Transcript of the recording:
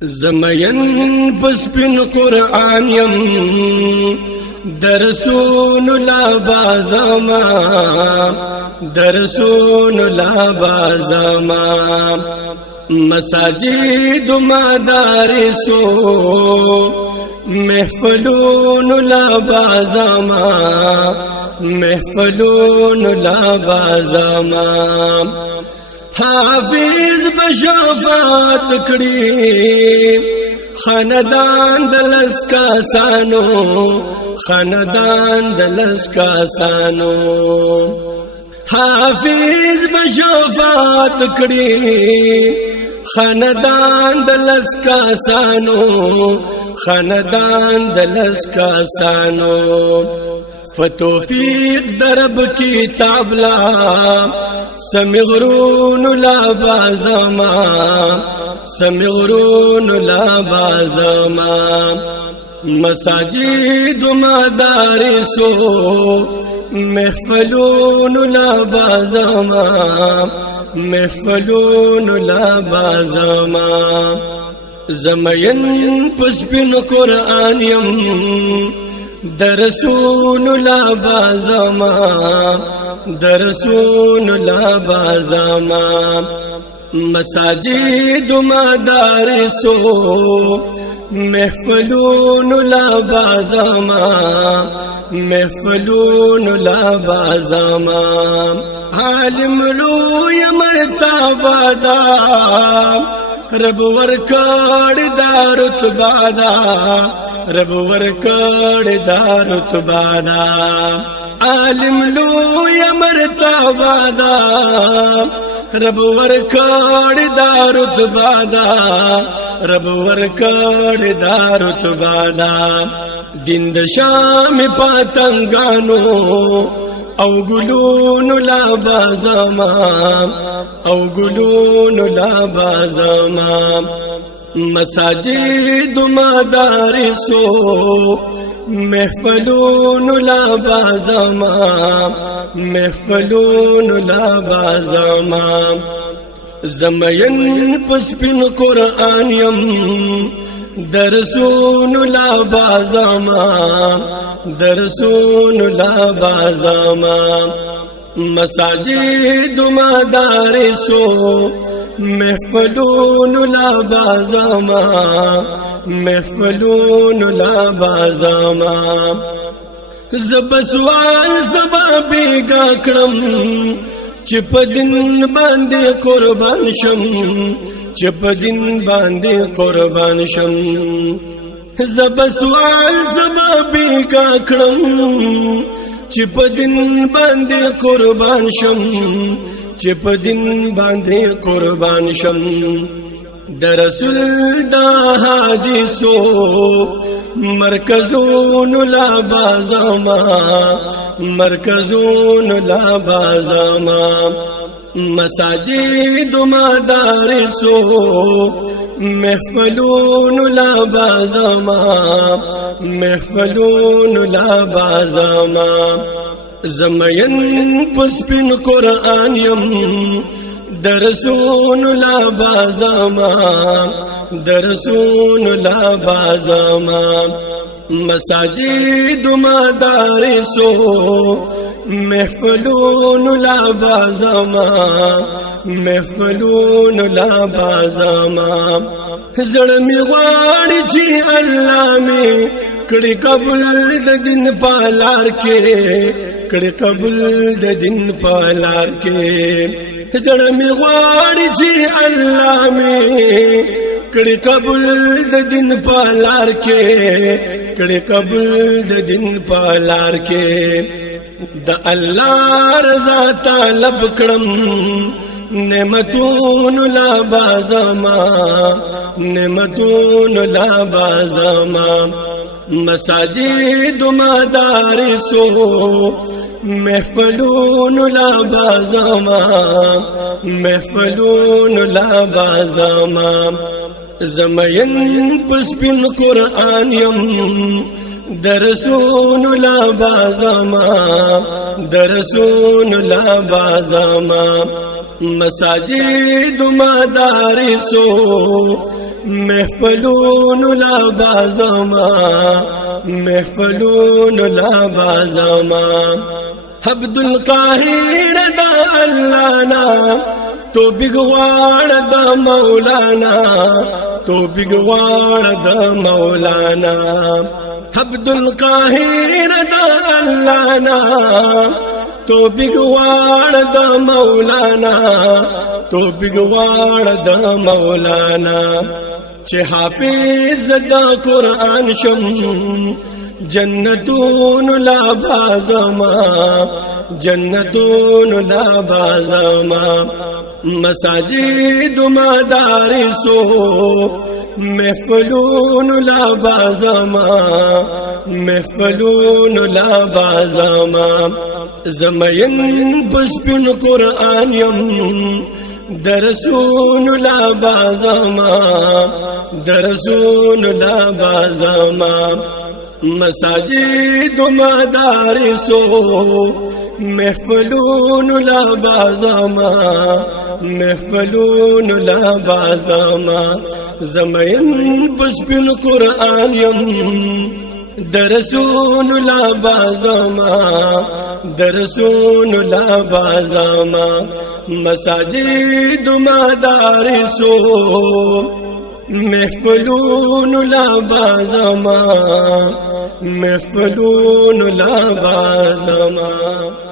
زمین پسپن قرآن یم درسون لا بازما درسون لا بازما مساجد مدارسو محفلون لا بازما محفلون لا بازما حافظ بشفاعت کړي خاندان دلس کاسانو خاندان دلس کاسانو حافظ بشفاعت کړي خاندان دلس کاسانو خاندان دلس کاسانو فتوفیق درب کتاب لا سمغرون لا بازما سمغرون لا بازما مساجد مدارسو محفلون لا بازما محفلون لا بازما زمین پسپن قرآن یم درسون لا بازما درسون لا بازما مساجد مدارسو محفلون لا بازما محفلون لا بازما عالم لو یمرتبه دا رب ورکړ دا رتبه دا رب ورکړ دا رتبه دا عالم لوی مرتبه دا رب ورکړ دا رتبه دا رب ورکړ دا رتبه دا دین د شام پتنګانو او ګلون لا بازما او ګلون لا بازما مساجد مدارسو محفلون لا بازما محفلون لا بازما زمین پسپن قرآن یم درسون لا بازما درسون لا بازما مساجد مدارسو محفلون لا بازما محفلون لا بازما زبسوال سبابی گا کرم چپ دن باندې قربان شم چپ دن باندې قربان شم زبسوال سبابی گا کرم چپ دن باندې قربان شم چپ دن باندې قربان شم در رسول دا حدیثو مرکزون لا بازما مرکزون لا بازما مساجد مدارسو محفلون لا بازما محفلون لا بازما زمین پسپن قرآن یم درسون لا بازما درسون لا بازما مساجد مدارسو محفلون لا بازما محفلون لا بازما زړه می غواړي چې الله می کړي قبول د دین پالار کې کړي قبول د دین پالار کې زړه می غواړي چې الله می کړي قبول د دین پالار کې کړي قبول د دین پالار کې د الله رضا طلب کړم نعمتون لا بازما نعمتون لا بازما مساجد مدارسو محفلون لا بازما محفلون لا بازما زمین پسپن قرآن یم درسون لا بازما درسون لا بازما مساجد مدارسو محفلون لا بازما محفلون لا بازما عبد القاهر دا اللانا تو بگوار دا مولانا تو بگوار دا مولانا عبد القاهر دا اللانا تو بگوار دا مولانا تو بگوار دا مولانا چه حافظ دا قرآن شم جنتون لا بازما جنتون لا بازما مساجد مدارسو محفلون لا بازما محفلون لا بازما زمین بسپن قرآن یم درسون لا بازما درسون لا بازما مساجد مدارسو محفلون لا بازما محفلون لا بازما زمین بسپن قرآن یم درسون لا بازما درسون لا بازما مساجد مدارسو محفلون لا بازما محفلون لا بازما